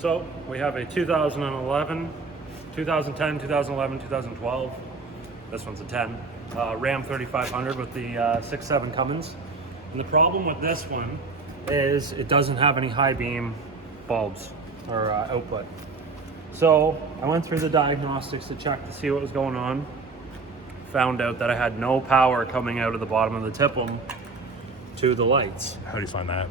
So we have a 2011, 2010, 2011, 2012. This one's a 10. Ram 3500 with the 6.7 Cummins. And the problem with this one is it doesn't have any high beam bulbs or output. So I went through the diagnostics to check to see what was going on. Found out that I had no power coming out of the bottom of the TIPM to the lights. How do you find that?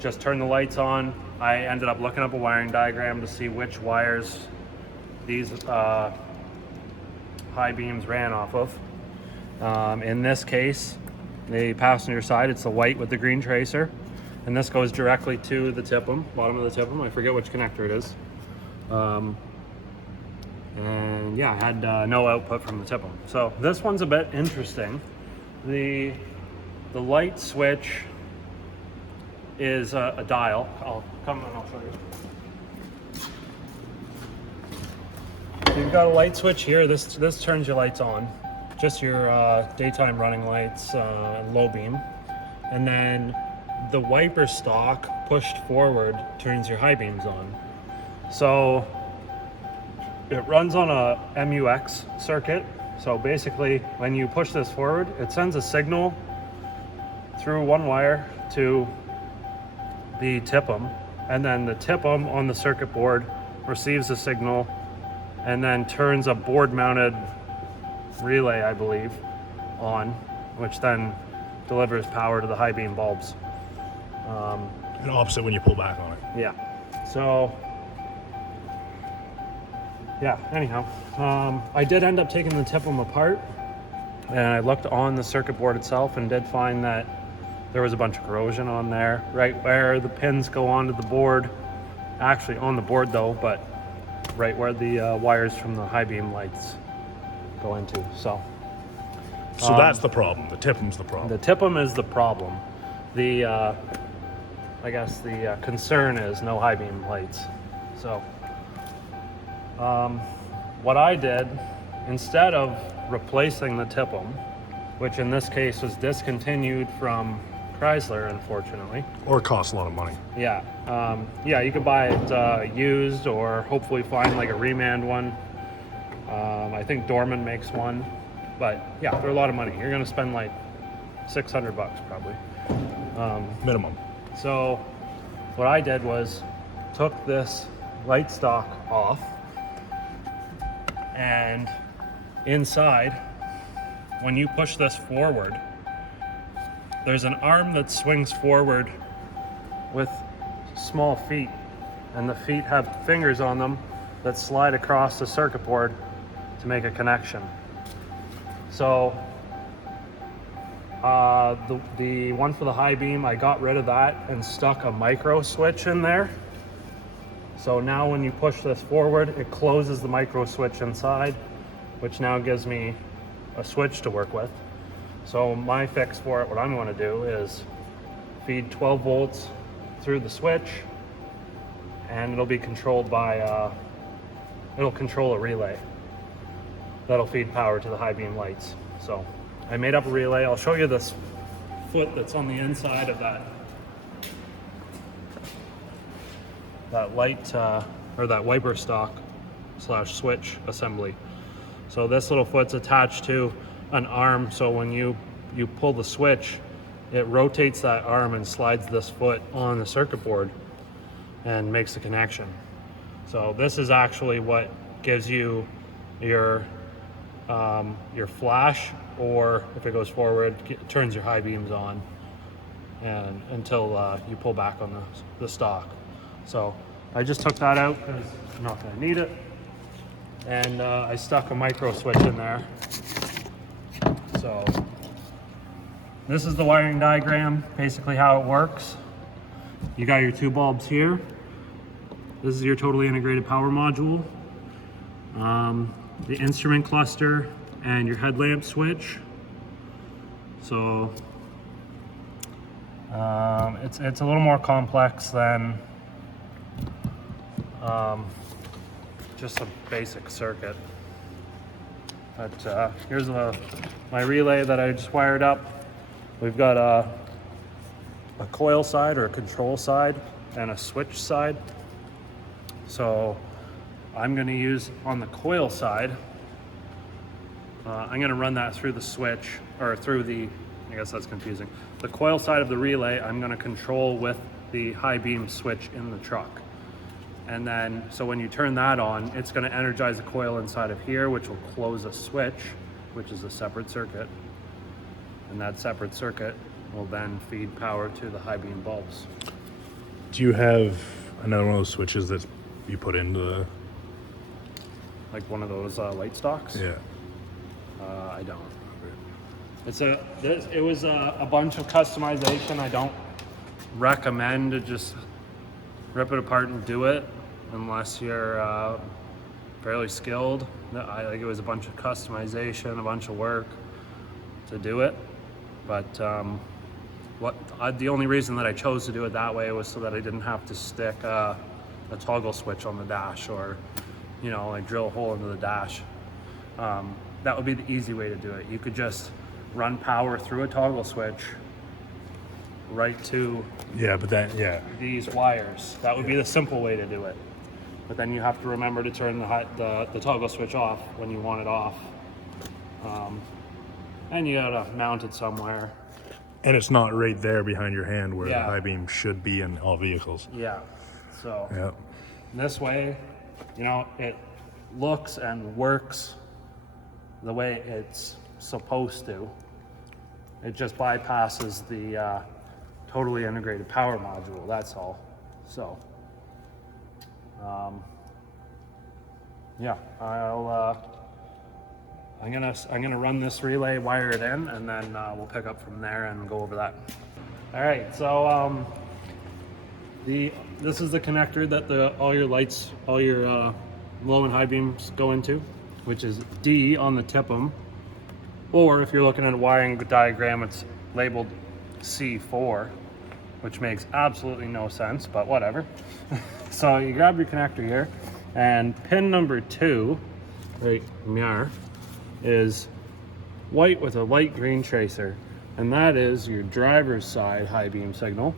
Just turned the lights on. I ended up looking up a wiring diagram to see which wires these high beams ran off of. In this case, the passenger side, it's the white with the green tracer, and this goes directly to the TIPM, bottom of the TIPM. I forget which connector it is. And yeah, I had no output from the TIPM. So this one's a bit interesting. The light switch is a dial. I'll come and I'll show you. So you've got a light switch here. This turns your lights on, just your daytime running lights, low beam, and then the wiper stalk pushed forward turns your high beams on. So it runs on a MUX circuit. So basically, when you push this forward, it sends a signal through one wire to the TIPM, and then the TIPM on the circuit board receives the signal and then turns a board mounted relay, I believe, on, which then delivers power to the high beam bulbs. And opposite when you pull back on it. Yeah. So yeah, anyhow, I did end up taking the TIPM apart, and I looked on the circuit board itself and did find that there was a bunch of corrosion on there, right where the pins go onto the board, actually on the board though, but right where the wires from the high beam lights go into. So that's the problem. The TIPM's the problem. the TIPM is the problem. The I guess the concern is no high beam lights. So what I did, instead of replacing the TIPM, which in this case was discontinued from Chrysler, unfortunately. Or it costs a lot of money. Yeah, yeah, you could buy it used, or hopefully find like a Remand one. I think Dorman makes one, but yeah, they're a lot of money. You're gonna spend like $600 probably. Minimum. So what I did was took this light stock off, and inside, when you push this forward, there's an arm that swings forward with small feet, and the feet have fingers on them that slide across the circuit board to make a connection. So the one for the high beam, I got rid of that and stuck a micro switch in there. So now when you push this forward, it closes the micro switch inside, which now gives me a switch to work with. So my fix for it, what I'm going to do is feed 12 volts through the switch, and it'll be controlled by, it'll control a relay that'll feed power to the high beam lights. So I made up a relay. I'll show you this foot that's on the inside of that light, or that wiper stock / switch assembly. So this little foot's attached to an arm, so when you pull the switch, it rotates that arm and slides this foot on the circuit board and makes the connection. So this is actually what gives you your flash, or if it goes forward, it turns your high beams on, and until you pull back on the stock. So I just took that out because I'm not going to need it, and I stuck a micro switch in there. So this is the wiring diagram, basically how it works. You got your two bulbs here. This is your totally integrated power module. The instrument cluster and your headlamp switch. So it's a little more complex than just a basic circuit. But here's my relay that I just wired up. We've got a coil side or a control side and a switch side. So I'm going to use on the coil side, I'm going to run that through the switch, or through the, I guess that's confusing. The coil side of the relay I'm going to control with the high beam switch in the truck. And then, so when you turn that on, it's going to energize the coil inside of here, which will close a switch, which is a separate circuit. And that separate circuit will then feed power to the high beam bulbs. Do you have another one of those switches that you put into the... Like one of those light stocks? Yeah. I don't. It was a bunch of customization. I don't recommend to just rip it apart and do it unless you're fairly skilled. It was a bunch of customization, a bunch of work to do it. But the only reason that I chose to do it that way was so that I didn't have to stick a toggle switch on the dash, or like drill a hole into the dash. That would be the easy way to do it. You could just run power through a toggle switch right to these wires. That would be the simple way to do it. But then you have to remember to turn the toggle switch off when you want it off. And you gotta mount it somewhere. And it's not right there behind your hand where the Yeah. high beam should be in all vehicles. Yeah. So Yeah. this way, it looks and works the way it's supposed to. It just bypasses the totally integrated power module, that's all. So, yeah, I'm gonna run this relay, wire it in, and then we'll pick up from there and go over that. All right, so this is the connector that all your lights, all your low and high beams go into, which is D on the TIPM, or if you're looking at a wiring diagram, it's labeled C4, which makes absolutely no sense, but whatever. So you grab your connector here, and pin number 2, right here, is white with a light green tracer, and that is your driver's side high beam signal.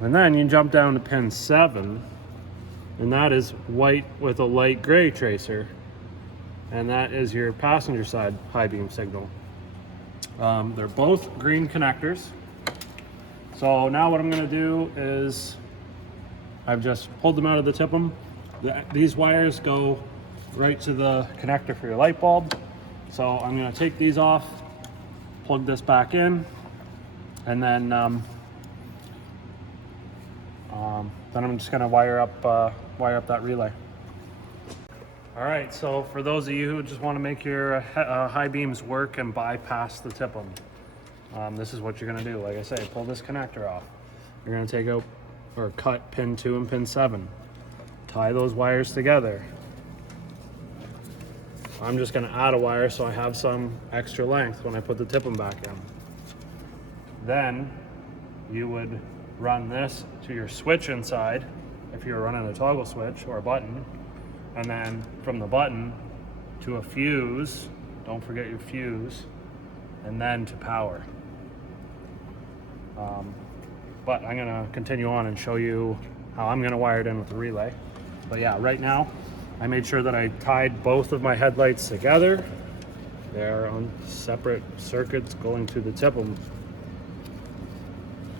And then you jump down to pin 7, and that is white with a light gray tracer, and that is your passenger side high beam signal. They're both green connectors. So now what I'm going to do is I've just pulled them out of the TIPM. These wires go right to the connector for your light bulb. So I'm going to take these off, plug this back in, and then I'm just going to wire up that relay. All right, so for those of you who just want to make your high beams work and bypass the TIPM, this is what you're going to do. Like I say, pull this connector off. You're going to take out or cut pin 2 and pin 7. Tie those wires together. I'm just going to add a wire so I have some extra length when I put the TIPM back in. Then you would run this to your switch inside if you're running a toggle switch or a button, and then from the button to a fuse, don't forget your fuse, and then to power. But I'm gonna continue on and show you how I'm gonna wire it in with the relay. But yeah, right now, I made sure that I tied both of my headlights together. They're on separate circuits going to the TIPM.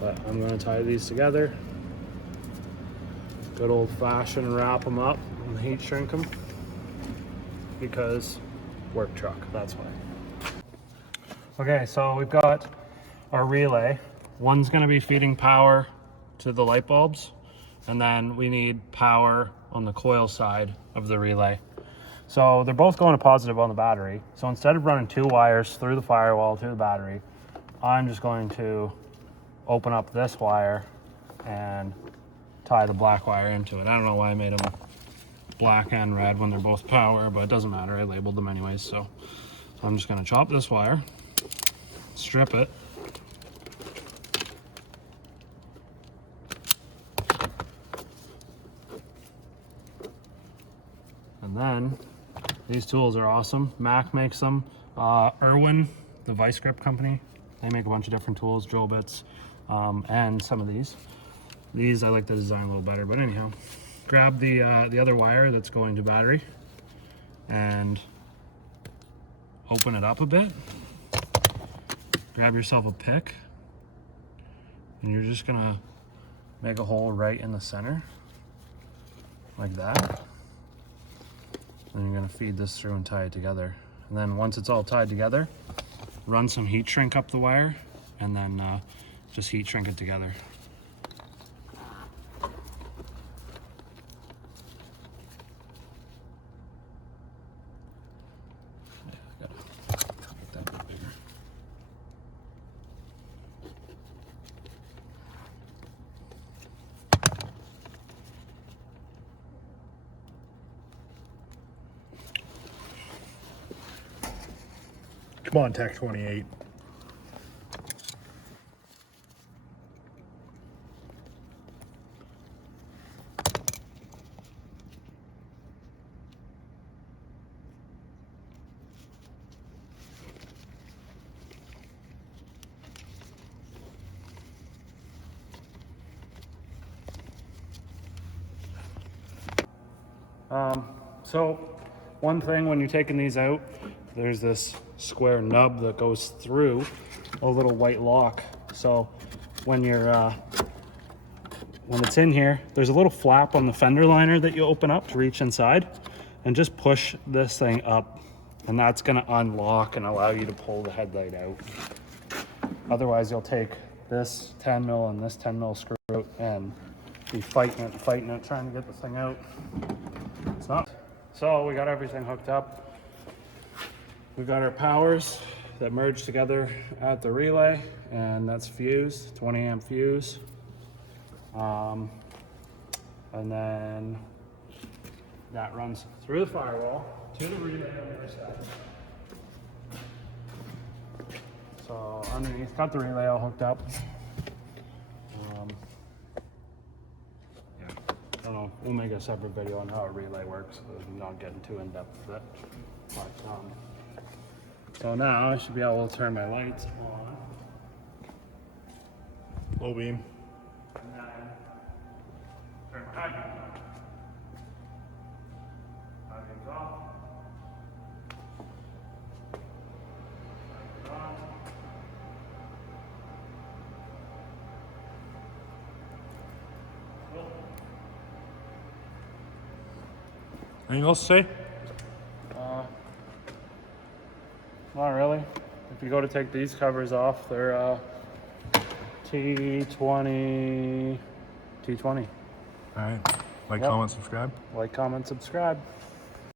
But I'm gonna tie these together. Good old fashioned wrap them up and heat shrink them, because work truck, that's why. Okay, so we've got our relay. One's gonna be feeding power to the light bulbs, and then we need power on the coil side of the relay. So they're both going to positive on the battery. So instead of running 2 wires through the firewall to the battery, I'm just going to open up this wire and tie the black wire into it. I don't know why I made them black and red when they're both power, but it doesn't matter. I labeled them anyways. So I'm just gonna chop this wire, strip it, and then these tools are awesome. Mac makes them. Irwin, the vice grip company, they make a bunch of different tools, drill bits. and some of these. These I like the design a little better, but anyhow, grab the other wire that's going to battery and open it up a bit. Grab yourself a pick, and you're just gonna make a hole right in the center, like that. And you're gonna feed this through and tie it together. And then once it's all tied together, run some heat shrink up the wire, and then just heat shrink it together. Yeah, I gotta make that a bit bigger. Come on, Tech 28. So one thing when you're taking these out, there's this square nub that goes through a little white lock. So when you're when it's in here, there's a little flap on the fender liner that you open up to reach inside, and just push this thing up, and that's gonna unlock and allow you to pull the headlight out. Otherwise you'll take this 10 mil and this 10 mil screw and be fighting it, trying to get the thing out. It's not. So we got everything hooked up. We've got our powers that merge together at the relay, and that's fuse, 20 amp fuse. And then that runs through the firewall to the relay on the other side. So underneath, got the relay all hooked up. I don't know, we'll make a separate video on how a relay works, so I'm not getting too in depth with it. But, so now I should be able to turn my lights on. Low beam. And then turn my high beam on. High beam's off. High beam's on. Cool. Anything else to say? Not really. If you go to take these covers off, they're T20. All right. Like, Yep. comment, subscribe. Like, comment, subscribe.